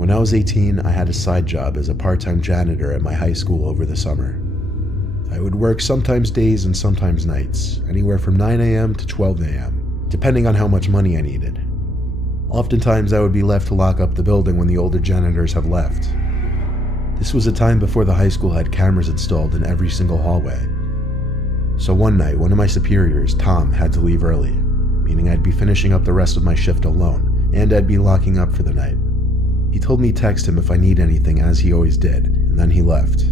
When I was 18, I had a side job as a part-time janitor at my high school over the summer. I would work sometimes days and sometimes nights, anywhere from 9 a.m. to 12 a.m., depending on how much money I needed. Oftentimes, I would be left to lock up the building when the older janitors have left. This was a time before the high school had cameras installed in every single hallway. So one night, one of my superiors, Tom, had to leave early, meaning I'd be finishing up the rest of my shift alone, and I'd be locking up for the night. He told me to text him if I need anything, as he always did, and then he left.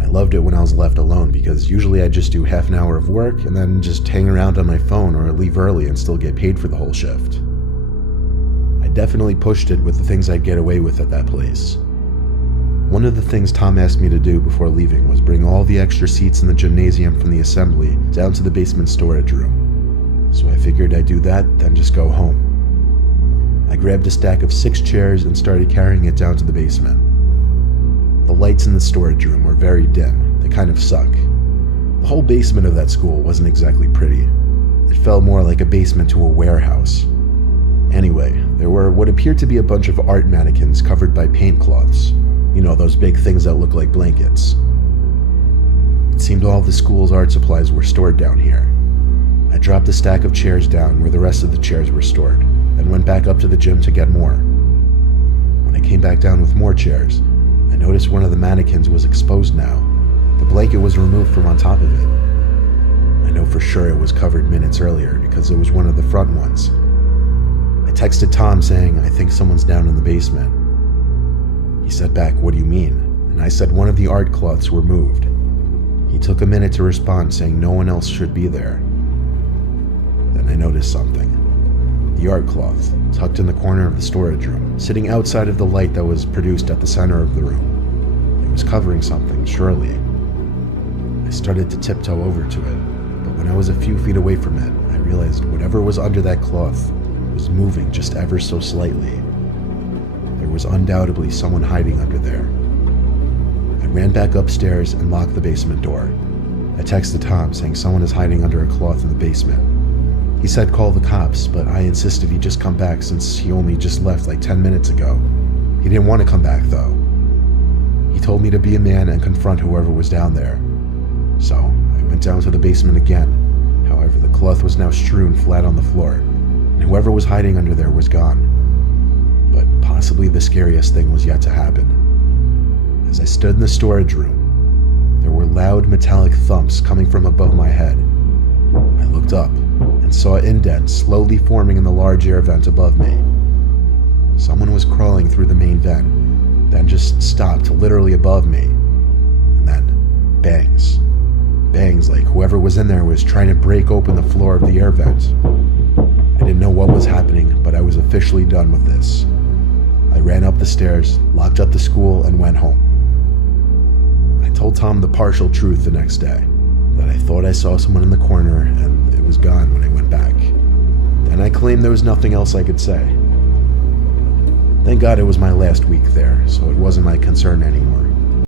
I loved it when I was left alone because usually I'd just do half an hour of work and then just hang around on my phone or leave early and still get paid for the whole shift. I definitely pushed it with the things I'd get away with at that place. One of the things Tom asked me to do before leaving was bring all the extra seats in the gymnasium from the assembly down to the basement storage room. So I figured I'd do that, then just go home. I grabbed a stack of 6 chairs and started carrying it down to the basement. The lights in the storage room were very dim. They kind of suck. The whole basement of that school wasn't exactly pretty. It felt more like a basement to a warehouse. Anyway, there were what appeared to be a bunch of art mannequins covered by paint cloths. You know, those big things that look like blankets. It seemed all the school's art supplies were stored down here. I dropped a stack of chairs down where the rest of the chairs were stored, then went back up to the gym to get more. When I came back down with more chairs, I noticed one of the mannequins was exposed now. The blanket was removed from on top of it. I know for sure it was covered minutes earlier because it was one of the front ones. I texted Tom saying, "I think someone's down in the basement." He said back, "What do you mean?" And I said one of the art cloths were moved. He took a minute to respond saying no one else should be there. Then I noticed something. The art cloth, tucked in the corner of the storage room, sitting outside of the light that was produced at the center of the room. It was covering something, surely. I started to tiptoe over to it, but when I was a few feet away from it, I realized whatever was under that cloth was moving just ever so slightly. There was undoubtedly someone hiding under there. I ran back upstairs and locked the basement door. I texted Tom saying someone is hiding under a cloth in the basement. He said call the cops, but I insisted he just come back since he only just left like 10 minutes ago. He didn't want to come back though. He told me to be a man and confront whoever was down there. So I went down to the basement again. However, the cloth was now strewn flat on the floor, and whoever was hiding under there was gone. But possibly the scariest thing was yet to happen. As I stood in the storage room, there were loud metallic thumps coming from above my head. I looked up and saw indents slowly forming in the large air vent above me. Someone was crawling through the main vent, then just stopped literally above me. And then, bangs. Bangs like whoever was in there was trying to break open the floor of the air vent. I didn't know what was happening, but I was officially done with this. I ran up the stairs, locked up the school, and went home. I told Tom the partial truth the next day, that I thought I saw someone in the corner and it was gone when I went back. Then I claimed there was nothing else I could say. Thank God it was my last week there, so it wasn't my concern anymore.